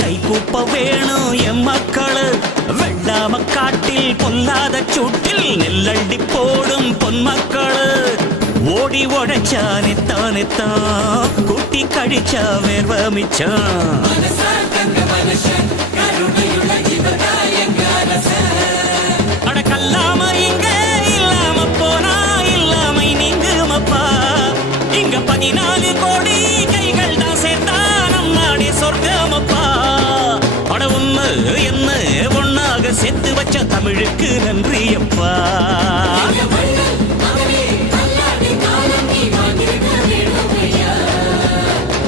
கை கூப்ப வேணும் எம் மக்களு. வெள்ளாம காட்டில் பொல்லாத சூட்டில் நெல்லள்ளி போடும் பொன்மக்களு. ஓடி உழைச்சா நெத்தானெத்தான், கூட்டி கழிச்சா வேர்வமிச்சான். அடக்கல்லாம இங்க இல்லாம போனா இல்லாமை நீங்குமப்பா. இங்க 14 கோடி கைகள் தான் சேர்த்தா நம் நாடே சொர்க்கமப்பா. அட ஒண்ணு என்ன ஒன்னாக சேர்த்து வச்ச தமிழுக்கு நன்றி அப்பா.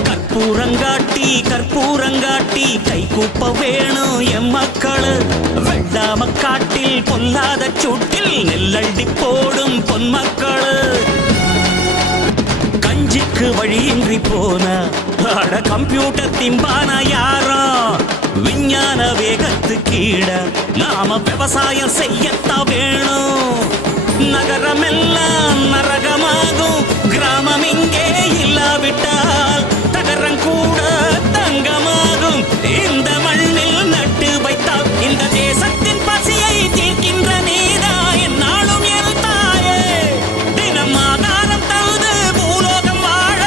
கற்பூரங்காட்டி கற்பூரங்காட்டி கை கூப்ப வேணும் எம் மக்களு. வெள்ளாம காட்டில் பொல்லாத சூட்டில் நெல்லள்ளி போடும் பொன்மக்களு. கஞ்சிக்கு வழியின்றி போன அட கம்ப்யூட்டர் திம்பான யாரோ. விஞ்ஞான வேகத்து கீழ நாம விவசாயம் செய்யத்தான் வேணும். நகரமெல்லாம் நரகமாகும், கிராமம் இங்கே இல்லாவிட்டால் தகரம் கூட தங்கமாகும். இந்த மண்ணில் நட்டு வைத்தால் இந்த தேசத்தின் பசியை தீர்க்கின்ற நீதா என்னாலும் என் தாயே. தினம் ஆதாரம் தந்து பூலோகம் வாழ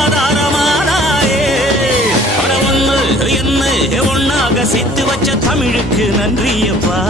ஆதாரமானாயே. அட ஒண்ணு என்ன ஒன்னாக சேர்த்து வச்ச தமிழுக்கு நன்றியப்பா.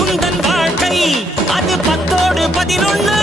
உந்தன் வாழ்க்கை அது 10 ஓடு 11